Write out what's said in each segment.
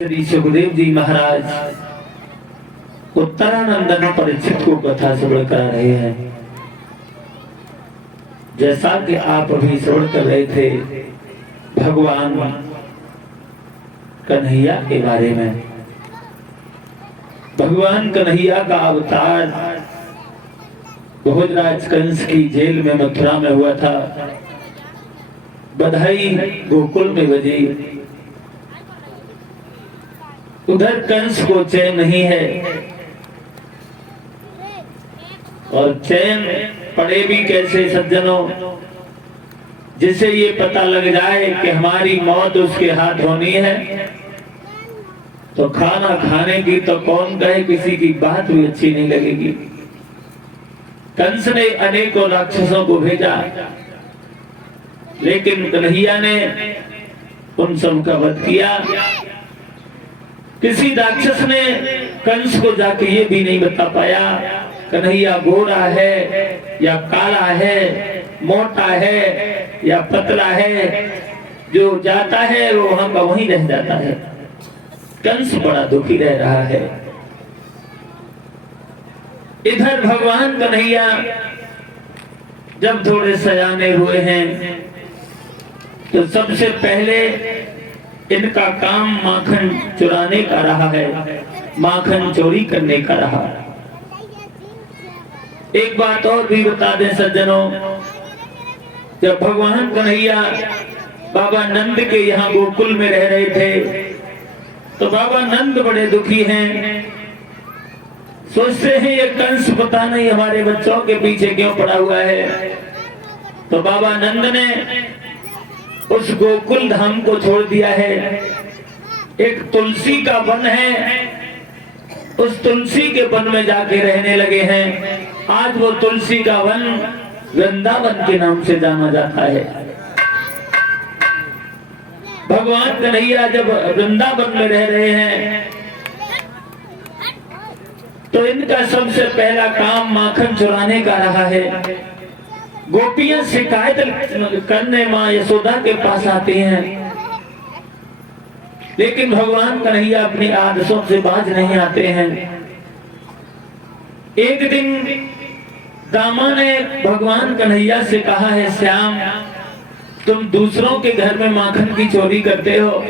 श्री सुखदेव जी महाराज उत्तरानंदन परीक्षित को कथा श्रवण करा रहे हैं। जैसा कि आप अभी श्रवण कर रहे थे भगवान कन्हैया के बारे में। भगवान कन्हैया का अवतार भोजराज कंस की जेल में मथुरा में हुआ था। बधाई गोकुल में बजी। उधर कंस को चैन नहीं है और चैन पड़े भी कैसे सज्जनों, जिसे ये पता लग जाए कि हमारी मौत उसके हाथ होनी है तो खाना खाने की तो कौन कहे, किसी की बात भी अच्छी नहीं लगेगी। कंस ने अनेकों राक्षसों को भेजा लेकिन कन्हैया ने उन सब का वध किया। किसी राक्षस ने कंस को जाके ये भी नहीं बता पाया कन्हैया गोरा है या काला है, मोटा है या पतला है। जो जाता है वो वहां का वहीं रह जाता है। कंस बड़ा दुखी रह रहा है। इधर भगवान कन्हैया जब थोड़े सयाने हुए हैं तो सबसे पहले इनका काम माखन चुराने का रहा है, माखन चोरी करने का रहा। एक बात और भी बता दें सज्जनों, जब भगवान कन्हैया बाबा नंद के यहाँ गोकुल में रह रहे थे तो बाबा नंद बड़े दुखी हैं। सोचते हैं ये कंस पता नहीं हमारे बच्चों के पीछे क्यों पड़ा हुआ है। तो बाबा नंद ने उस गोकुल धाम को छोड़ दिया है। एक तुलसी का वन है, उस तुलसी के वन में जाके रहने लगे हैं। आज वो तुलसी का वन वृंदावन के नाम से जाना जाता है। भगवान कन्हैया जब वृंदावन में रह रहे हैं तो इनका सबसे पहला काम माखन चुराने का रहा है। गोपियां शिकायत करने मां यशोदा के पास आती हैं लेकिन भगवान कन्हैया अपनी आदतों से बाज नहीं आते हैं। एक दिन दामा ने भगवान कन्हैया से कहा है, श्याम तुम दूसरों के घर में माखन की चोरी करते हो,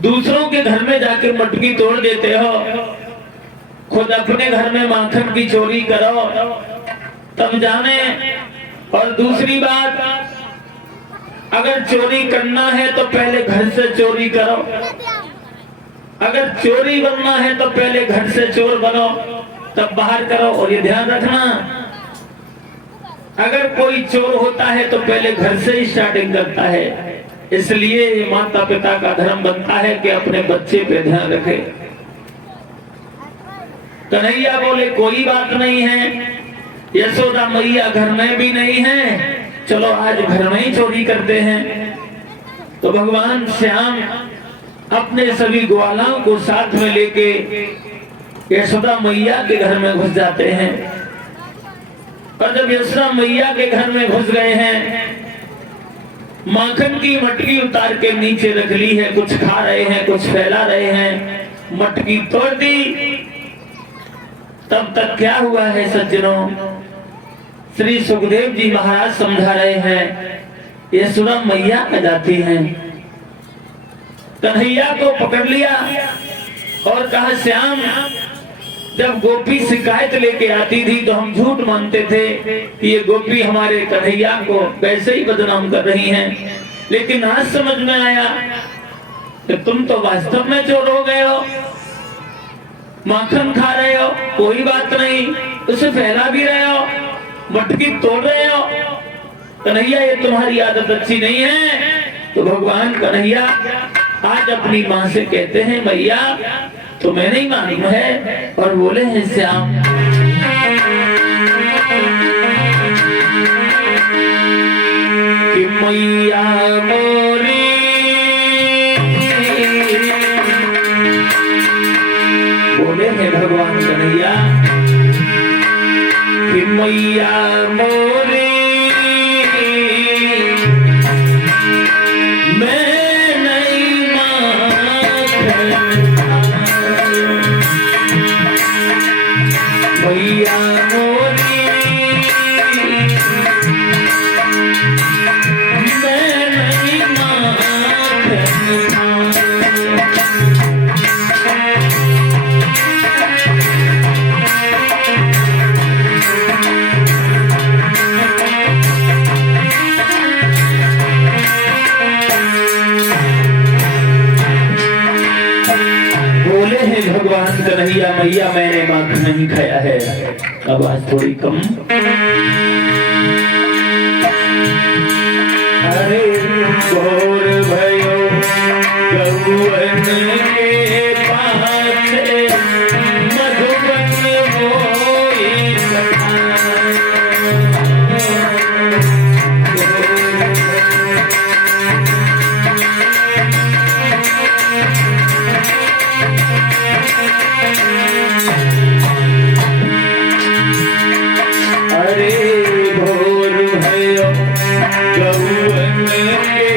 दूसरों के घर में जाकर मटकी तोड़ देते हो, खुद अपने घर में माखन की चोरी करो तब जाने। और दूसरी बात, अगर चोरी करना है तो पहले घर से चोरी करो, अगर चोरी बनना है तो पहले घर से चोर बनो तब बाहर करो। और ये ध्यान रखना, अगर कोई चोर होता है तो पहले घर से ही स्टार्टिंग करता है। इसलिए माता पिता का धर्म बनता है कि अपने बच्चे पे ध्यान रखे। कन्हैया बोले कोई बात नहीं है, यशोदा मैया घर में भी नहीं है, चलो आज घर में ही चोरी करते हैं। तो भगवान श्याम अपने सभी ग्वालों को साथ में लेके यशोदा मैया के घर में घुस जाते हैं। और जब यशोदा मैया के घर में घुस गए हैं, माखन की मटकी उतार के नीचे रख ली है, कुछ खा रहे हैं कुछ फैला रहे हैं, मटकी तोड़ दी। तब तक क्या हुआ है सज्जनों, श्री सुखदेव जी महाराज समझा रहे हैं, यशोदा मैया आ जाती हैं, कन्हैया को पकड़ लिया और कहा, श्याम जब गोपी शिकायत लेके आती थी तो हम झूठ मानते थे कि ये गोपी हमारे कन्हैया को वैसे ही बदनाम कर रही हैं, लेकिन आज समझ में आया कि तुम तो वास्तव में चोर हो गए हो, माखन खा रहे हो, कोई बात नहीं, उसे फैला भी रहे हो, मटकी तोड़ रहे हो। कन्हैया ये तुम्हारी आदत अच्छी नहीं है। तो भगवान कन्हैया आज अपनी माँ से कहते हैं, मैया तुम्हें नहीं मालूम है। और बोले हैं, श्याम कि मैया मोरी बोले हैं भगवान कन्हैया कि मैया मोरी मैं नहीं माखन मैया मोरी मैं नहीं बोले हैं भगवान कन्हैया मैया मैंने माखन नहीं खाया है। आवाज थोड़ी कम। अरे गौर भयो गौवन के पास मधुबन होई अरे भोर भयो गौवन के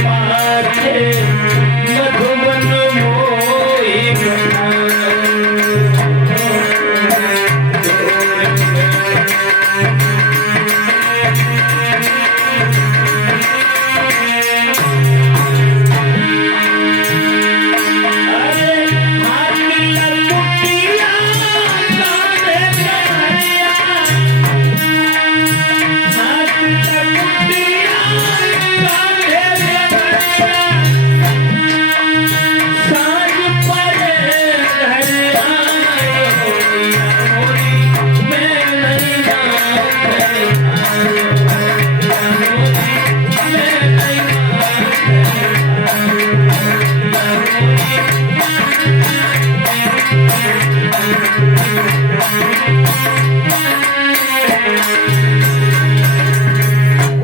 पास मधुबन मोई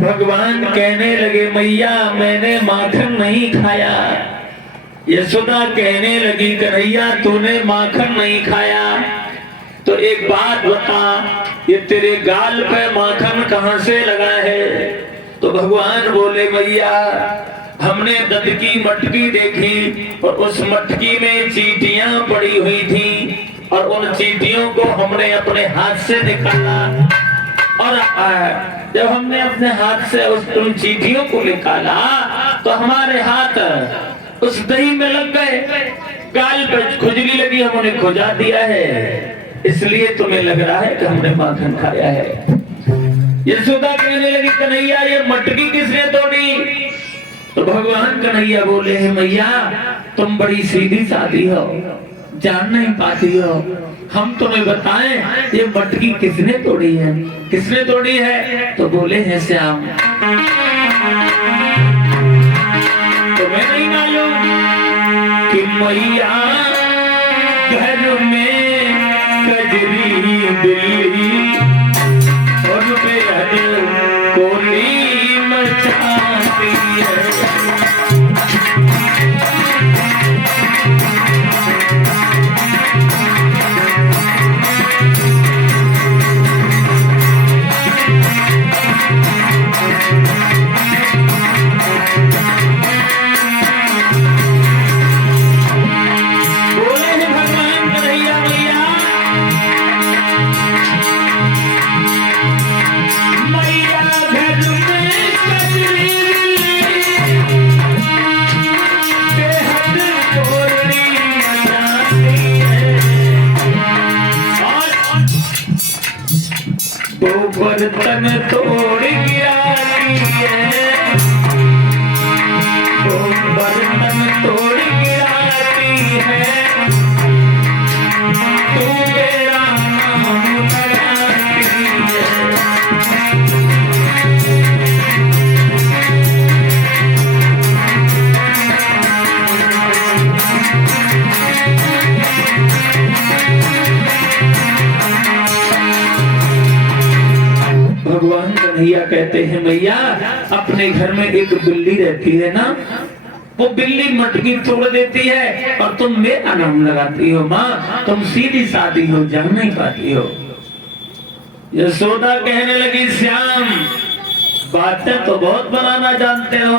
भगवान कहने लगे मैया मैंने माखन नहीं खाया। यशोदा कहने लगी कन्हैया तूने माखन नहीं खाया तो एक बात बता ये तेरे गाल पे माखन कहां से लगा है। तो भगवान बोले मैया हमने दध की मटकी देखी और उस मटकी में चींटियां पड़ी हुई थी और उन चींटियों को हमने अपने हाथ से निकाला और जब हमने अपने हाथ से उन चींटियों को निकाला तो हमारे हाथ उस दही में लग गए। गाल पे खुजली लगी हमने खुजा दिया है इसलिए तुम्हें लग रहा है कि हमने माखन खाया है। यशोदा कहने लगी कन्हैया ये मटकी किसने तोड़ी। तो भगवान कन्हैया बोले हैं मैया तुम बड़ी सीधी सादी हो जान नहीं पाती हो हम तुम्हें बताएं ये मटकी किसने तोड़ी है किसने तोड़ी है। तो बोले हैं श्याम तुम्हें नहीं मालूम कि मैया घर में कजरी बिल्ली और बेहद कोली मचाती है। वो बर्तन तोड़ गिराती है वो बर्तन तोड़ गिराती है तू मेरा नाम लगाती है। भगवान कन्हैया कहते हैं मैया अपने घर में एक बिल्ली रहती है ना वो बिल्ली मटकी तोड़ देती है और तुम मेरा नाम लगाती हो। माँ तुम सीधी सादी हो जान नहीं पाती हो। यशोदा कहने लगी श्याम बातें तो बहुत बनाना जानते हो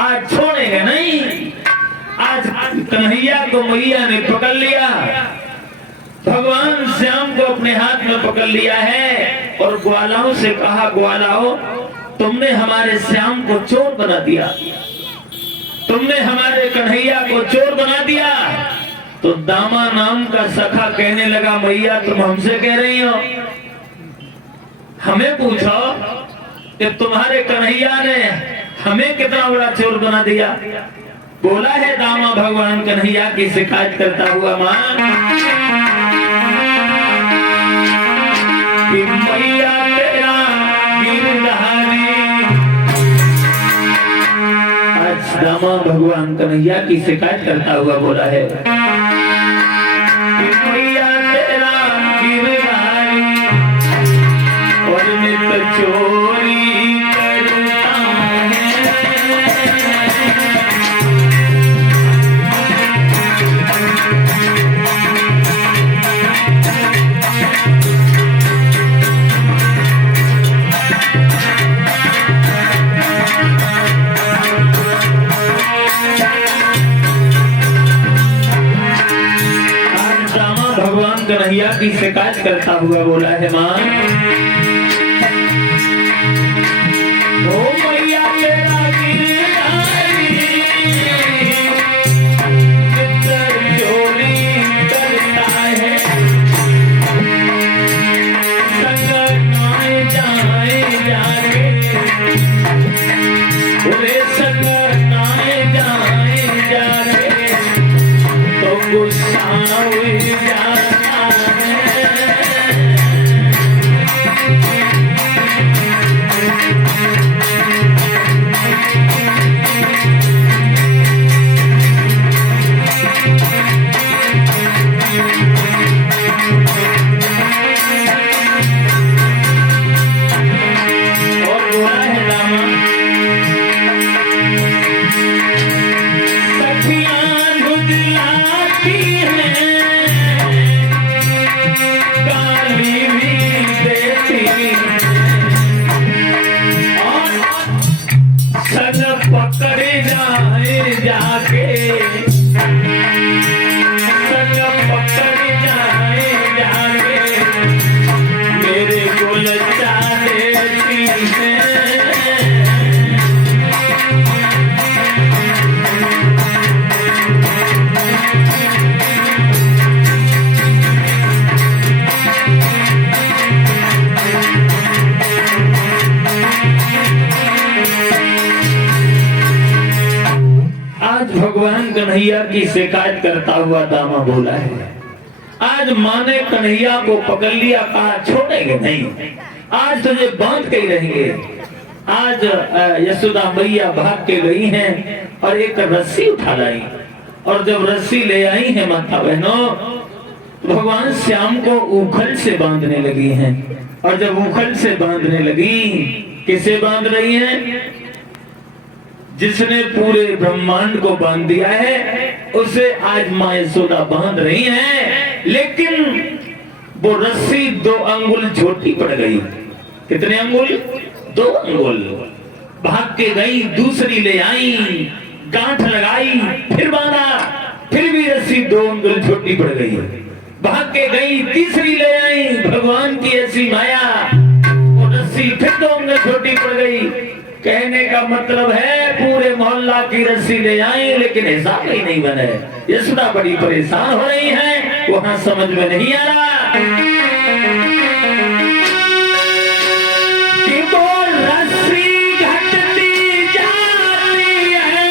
आज छोड़ेंगे नहीं आज कन्हैया को मैया ने पकड़ लिया, भगवान श्याम को अपने हाथ में पकड़ लिया है और ग्वालाओं से कहा, ग्वालाओ तुमने हमारे श्याम को चोर बना दिया, तुमने हमारे कन्हैया को चोर बना दिया। तो दामा नाम का सखा कहने लगा, मैया तुम हमसे कह रही हो, हमें पूछो कि तुम्हारे कन्हैया ने हमें कितना बड़ा चोर बना दिया। बोला है दामा भगवान कन्हैया की शिकायत करता हुआ, मां कि मैया तेरा गिरधारी। आज दामा भगवान कन्हैया की शिकायत करता हुआ बोला है कि मैया तेरा गिरधारी और नित चोरी करता है। भगवान कन्हैया की शिकायत करता हुआ बोला है, मां ओ मैया तेरा गिरधारी नित चोरी करता है, संग नाए जाए जाके, बोले संग नाए जाए जाके तो गुस्सा हुई पकड़े जाए जाके, संग पकड़े जाए जाके मेरे को लज्जा देती है। भगवान कन्हैया की शिकायत करता हुआ दामा बोला है, आज माँ ने कन्हैया को पकड़ लिया, कहा छोड़ेंगे नहीं, आज तुझे बांध के ही रहेंगे। आज यशोदा मैया भाग के गई हैं और एक रस्सी उठा लाई, और जब रस्सी ले आई है माता बहनों, भगवान श्याम को उखल से बांधने लगी हैं। और जब उखल से बांधने लगी, किसे बांध रही हैं? जिसने पूरे ब्रह्मांड को बांध दिया है उसे आज मां यशोदा बांध रही हैं, लेकिन वो रस्सी 2 अंगुल छोटी पड़ गई। कितने अंगुल? 2 अंगुल। भाग के गई, दूसरी ले आई, गांठ लगाई, फिर बांधा, फिर भी रस्सी 2 अंगुल छोटी पड़ गई। भाग के गई, तीसरी ले आई, भगवान की ऐसी माया, वो रस्सी फिर 2 अंगुल छोटी पड़ गई। कहने का मतलब है पूरे मोहल्ला की रस्सी ले आई, लेकिन हिसाब ही नहीं बने। यशोदा बड़ी परेशान हो रही है, वहां समझ में नहीं आ रहा कि वो रस्सी घटती जाती है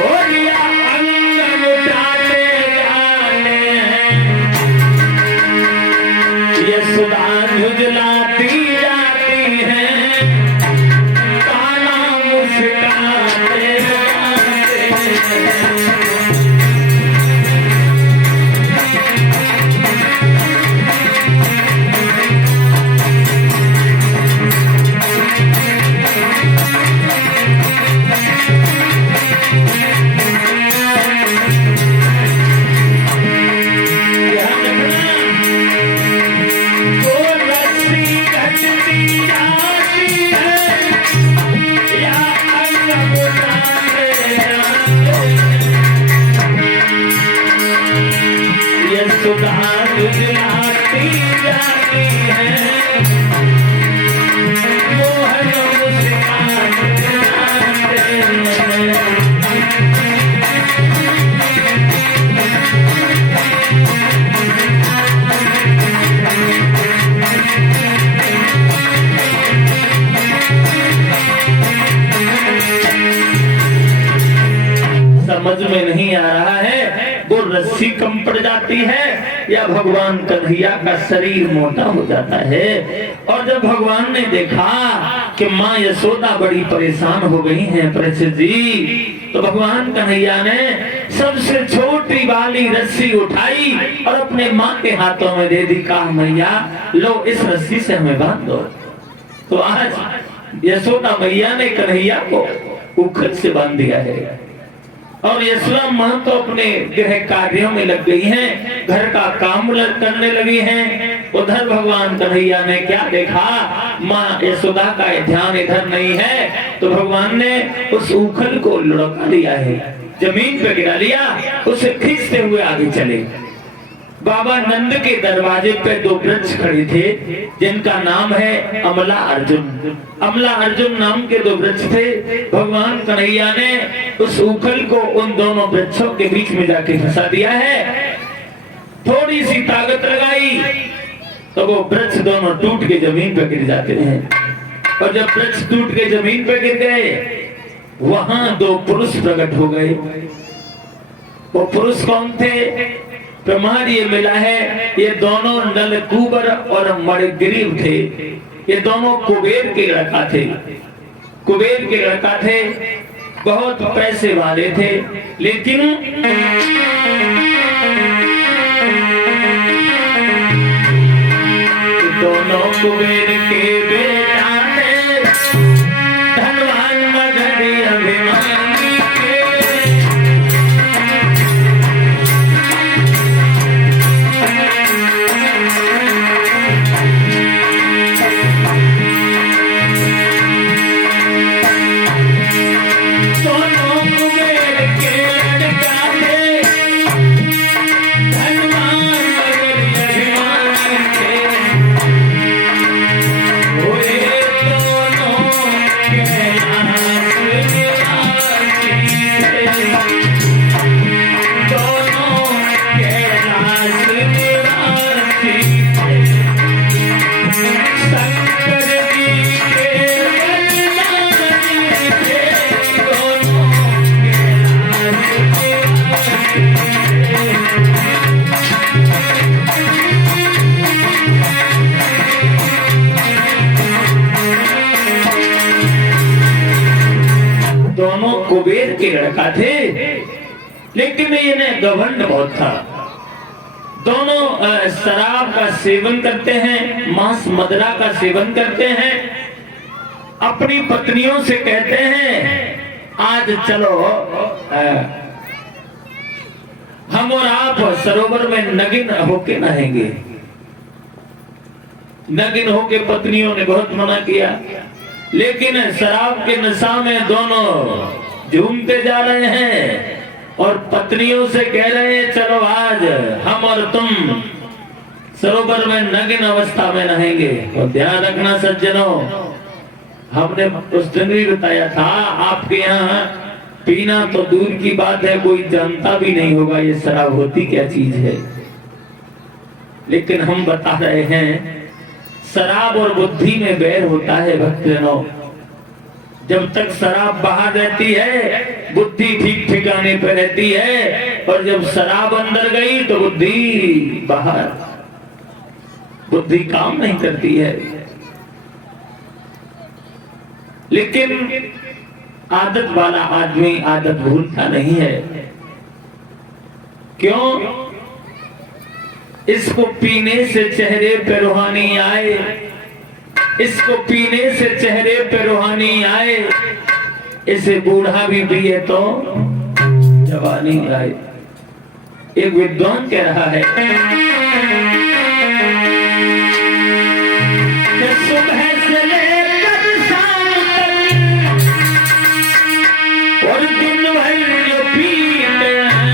और या अंग उठाते जाते हैं। यशोदा झुझलाती जाती है, नहीं आ रहा है, वो रस्सी कम पड़ जाती है या भगवान कन्हैया का शरीर मोटा हो जाता है। और जब भगवान ने देखा कि माँ यशोदा बड़ी परेशान हो गई हैं परीक्षित जी, तो भगवान कन्हैया ने सबसे छोटी वाली रस्सी उठाई और अपने माँ के हाथों में दे दी। कहा मैया लो इस रस्सी से हमें बांध दो। तो आज यशोदा मैया ने कन्हैया को उखल से बांध दिया है और यशोदा माँ तो अपने गृह कार्यों में लग गई हैं, घर का काम करने लगी हैं। उधर भगवान कन्हैया ने क्या देखा, माँ यशोदा का ध्यान इधर नहीं है, तो भगवान ने उस उखल को लुढ़का दिया है, जमीन पे गिरा लिया, उसे खींचते हुए आगे चले। बाबा नंद के दरवाजे पे दो वृक्ष खड़े थे जिनका नाम है अमला अर्जुन। अमला अर्जुन नाम के दो वृक्ष थे। भगवान कन्हैया ने उस उखल को उन दोनों वृक्षों के बीच में जाके फंसा दिया है। थोड़ी सी ताकत लगाई तो वो वृक्ष दोनों टूट के जमीन पे गिर जाते हैं। और जब वृक्ष टूट के जमीन पे गिर गए, वहां दो पुरुष प्रकट हो गए। वो पुरुष कौन थे? प्रमाण ये मिला है, ये दोनों नलकूबर और मणिग्रीव थे। ये दोनों कुबेर के लड़का थे, कुबेर के लड़का थे, बहुत पैसे वाले थे। लेकिन दोनों कुबेर के बेटा थे, धनवान मगधी अभिमानी के। कुबेर के लड़का थे, लेकिन इन्हें घमंड बहुत था। दोनों शराब का सेवन करते हैं, मांस मदिरा का सेवन करते हैं। अपनी पत्नियों से कहते हैं आज चलो हम और आप सरोवर में नगिन होके नहाएंगे। नगिन होके पत्नियों ने बहुत मना किया, लेकिन शराब के नशा में दोनों झूमते जा रहे हैं और पत्नियों से कह रहे हैं चलो आज हम और तुम सरोवर में नग्न अवस्था में नहाएंगे। और ध्यान रखना सज्जनों, हमने उस दिन भी बताया था आपके यहाँ पीना तो दूर की बात है, कोई जानता भी नहीं होगा ये शराब होती क्या चीज है। लेकिन हम बता रहे हैं शराब और बुद्धि में बैर होता है भक्तजनों। जब तक शराब बाहर रहती है बुद्धि ठीक ठिकाने पे रहती है, और जब शराब अंदर गई तो बुद्धि बाहर, बुद्धि काम नहीं करती है। लेकिन आदत वाला आदमी आदत भूलता नहीं है। क्यों? इसको पीने से चेहरे पे रूहानी आए, इसको पीने से चेहरे पे रूहानी आए, इसे बूढ़ा भी पिए तो जवानी आए। एक विद्वान कह रहा है सुबह से लेकर शाम तक और दिन भर जो पीते हैं,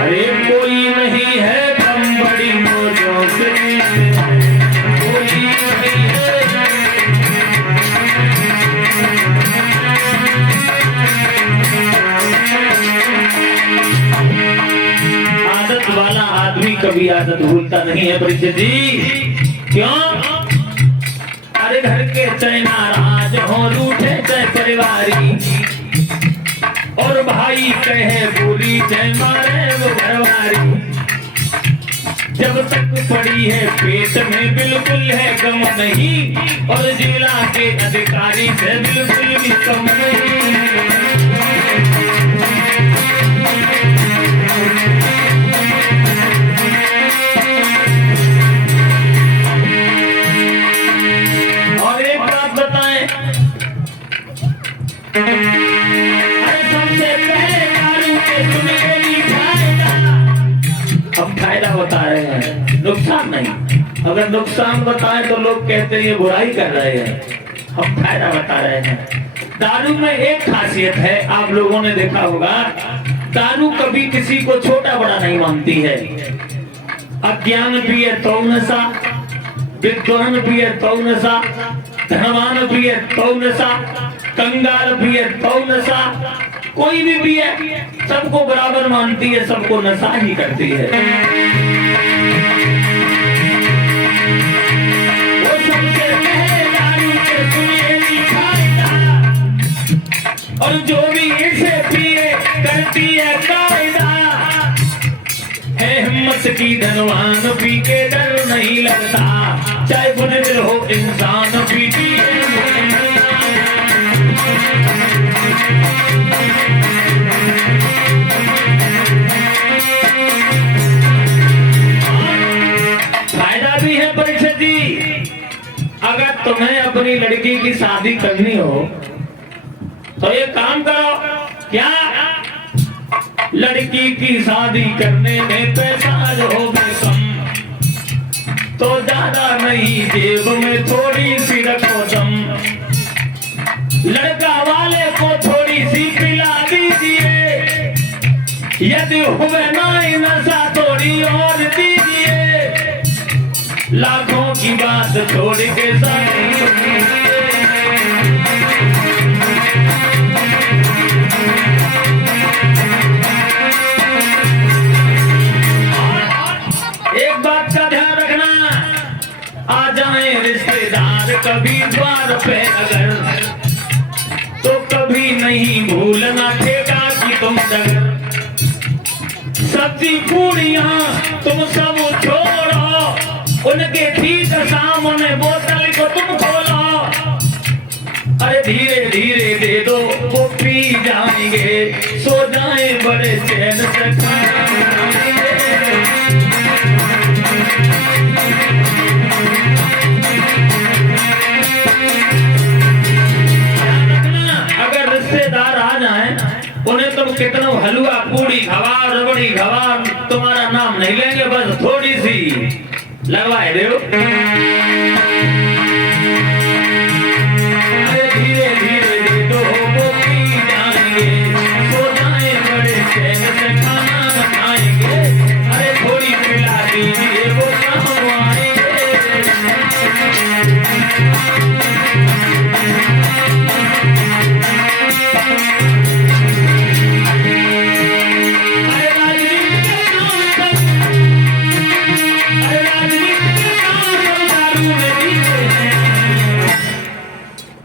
अरे कोई नहीं है हम बड़ी मौजों से, कोई नहीं है। आदत वाला आदमी कभी आदत भूलता नहीं है परीक्षित जी। क्यों? अरे घर के चाहे नाराज हो रूठे चाहे परिवारी, और भाई कहे बोली जय मारे वो घरवारी। जब तक पड़ी है पेट में बिल्कुल है गम नहीं, और जिला के अधिकारी से बिल्कुल भी कम नहीं। और एक बात बताएं, अरे सबसे पहले दारू के सुनहरी फायदा, हम फायदा बता रहे हैं, नुकसान नहीं। अगर नुकसान बताएं तो लोग कहते हैं ये बुराई कर रहे हैं, हम फायदा बता रहे हैं। दारू में एक खासियत है, आप लोगों ने देखा होगा, दारू कभी किसी को छोटा बड़ा नहीं मानती है। अज्ञान पिए तो नशा, विद्वान पिए तो नशा, धनवान पिए तो नशा, कंगाल पिए तो नशा, कोई भी पिए सबको बराबर मानती है, सबको नशा ही करती है। वो सबसे पहले दारू के सुनहरी फायदा, और जो भी इसे पिए करती है कायदा। है हिम्मत की धनवान पी के डर नहीं लगता, चाहे बुरे दिल हो इंसान पी के। फायदा भी है परीक्षा जी, अगर तुम्हें अपनी लड़की की शादी करनी हो तो ये काम करो, क्या लड़की की शादी करने में पैसा जो हो कम, तो ज्यादा नहीं जेब में थोड़ी सी रखो दम। लड़का वाले को थोड़ी सी पिला दीजिए, यदि हुए ना नशा थोड़ी और दीजिए। लाखों की बात छोड़ के एक बात का ध्यान रखना, आ जाए रिश्तेदार कभी द्वार पे अगर, तो कभी नहीं भूलना ठेका कि तुम डगर। सब्जी पूड़ियां तुम सब छोड़ो, उनके ठीक सामने बोतल को तुम खोलो। अरे धीरे धीरे दे दो वो पी जाएंगे, सो जाए बड़े चैन से खाएंगे। अगर रिश्तेदार आ जाएं, उन्हें तुम कितना हलवा पूड़ी खवा रबड़ी खवा, तुम्हारा नाम नहीं लेंगे, बस थोड़ी सी लगवाए दो। अरे धीरे धीरे दे दो वो पी जाएंगे, सो जाए बड़े चैन से खाना खाएंगे। अरे थोड़ी पिला दीजिए वो काम आएंगे।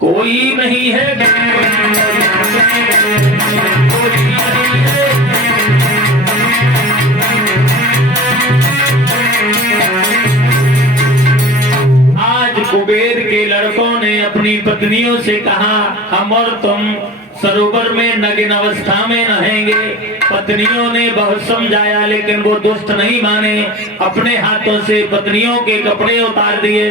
कोई नहीं है आज कुबेर के लड़कों ने अपनी पत्नियों से कहा, हम और तुम सरोवर में नग्न अवस्था में नहाएंगे। पत्नियों ने बहुत समझाया, लेकिन वो दुष्ट नहीं माने, अपने हाथों से पत्नियों के कपड़े उतार दिए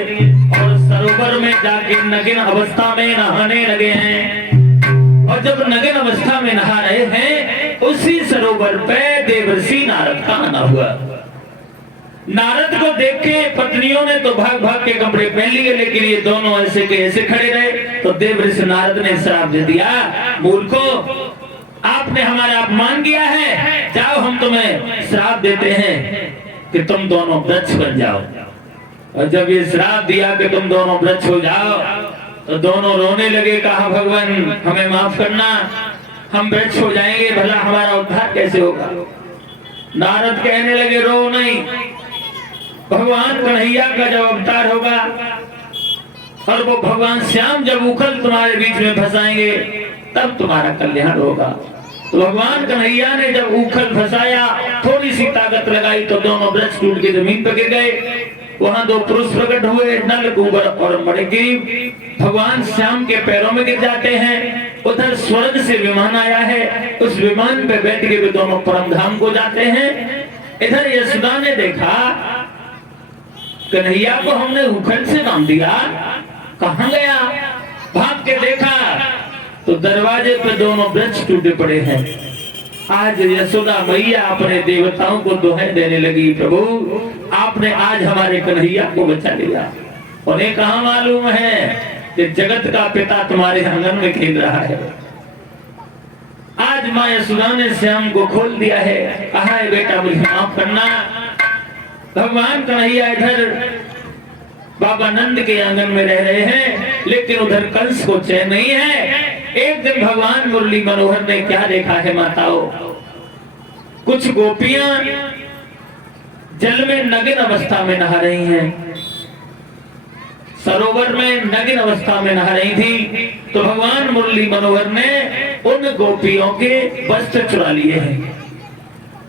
और सरोवर में जाके नग्न अवस्था में नहाने लगे हैं। और जब नग्न अवस्था में नहा रहे हैं, उसी सरोवर पे देवर्षि नारद का आना हुआ। नारद को देख के पत्नियों ने तो भाग भाग के कपड़े पहन लिए, लेकिन ये दोनों ऐसे के ऐसे खड़े रहे। तो देवर्षि नारद ने श्राप दे दिया, मूर्खो, आपने हमारा अपमान किया है, जाओ हम तुम्हें श्राप देते हैं कि तुम दोनों वृक्ष बन जाओ। और जब ये श्राप दिया कि तुम दोनों वृक्ष हो जाओ, तो दोनों रोने लगे, कहा भगवान हमें माफ करना, हम वृक्ष हो जाएंगे, भला हमारा उद्धार कैसे होगा। नारद कहने लगे, रो नहीं, भगवान कन्हैया का जब अवतार होगा और वो भगवान श्याम जब उखल तुम्हारे बीच में फंसाएंगे, तब तुम्हारा कल्याण होगा। तो भगवान कन्हैया ने जब उखल फंसाया, थोड़ी सी ताकत लगाई तो दोनों वृक्ष टूट के जमीन पर गिर गए। वहां दो पुरुष प्रकट हुए, नल कुंवर और मणिग्रीव भगवान श्याम के पैरों में गिर जाते हैं। उधर स्वर्ग से विमान आया है, उस विमान पे बैठ के वे दोनों परम धाम को जाते हैं। इधर यशोदा ने देखा कन्हैया को हमने उखल से बांध दिया, कहां गया? भाग के देखा तो दरवाजे पे दोनों वृक्ष टूटे पड़े हैं। आज यशोदा मैया अपने देवताओं को दोहाई देने लगी, प्रभु आपने आज हमारे कन्हैया को बचा लिया। उन्हें कहां मालूम है कि जगत का पिता तुम्हारे आंगन में खेल रहा है। आज मां यशोदा ने श्याम को खोल दिया है, कहा है बेटा मुझे माफ करना। भगवान कन्हैया इधर बाबा नंद के आंगन में रह रहे हैं, लेकिन उधर कंस को चैन नहीं है। एक दिन भगवान मुरली मनोहर ने क्या देखा है माताओं, कुछ गोपियां जल में नग्न अवस्था में नहा रही हैं, सरोवर में नग्न अवस्था में नहा रही थी। तो भगवान मुरली मनोहर ने उन गोपियों के वस्त्र चुरा लिए हैं,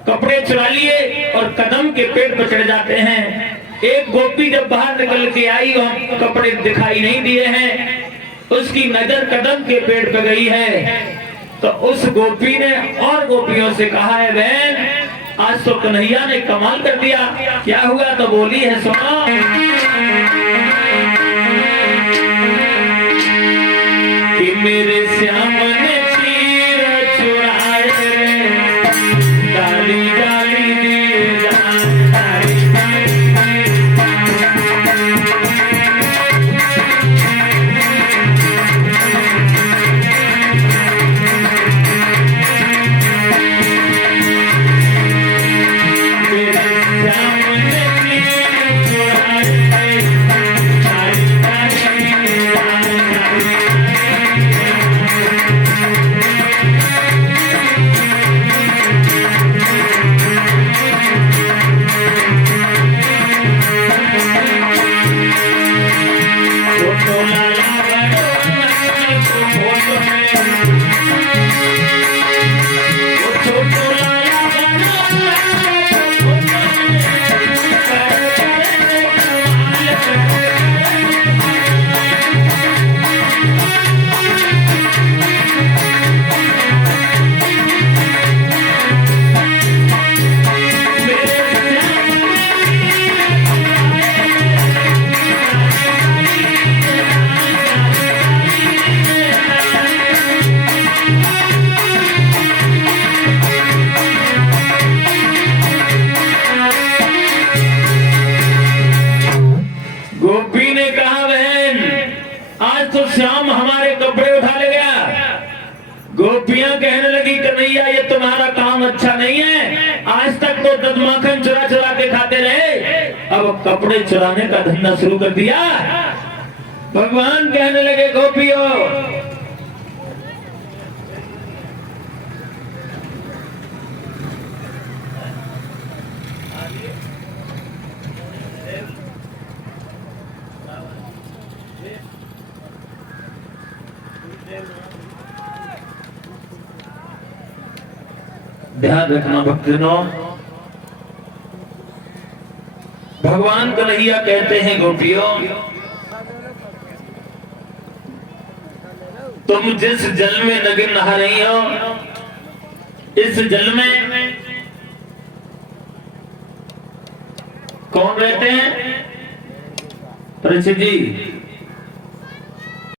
कपड़े चुरा लिए और कदम के पेड़ पर चढ़ जाते हैं। एक गोपी जब बाहर निकल के आई और कपड़े दिखाई नहीं दिए हैं, उसकी नजर कदम के पेड़ पे गई है। तो उस गोपी ने और गोपियों से कहा है बहन आज तो कन्हैया ने कमाल कर दिया। क्या हुआ? तो बोली है सुनो, कि मेरे श्याम ने चीर चुराए, डाली डाली दिए जान, डाली श्याम हमारे कपड़े उठा ले गया। गोपियां कहने लगी कन्हैया ये तुम्हारा काम अच्छा नहीं है, आज तक तो दूध माखन चुरा चुरा के खाते रहे, अब कपड़े चुराने का धंधा शुरू कर दिया। भगवान कहने लगे गोपियों ध्यान रखना भक्तजनों, भगवान कन्हैया कहते हैं गोपियों तुम जिस जल में नग्न नहा रही हो, इस जल में कौन रहते हैं? परीक्षित जी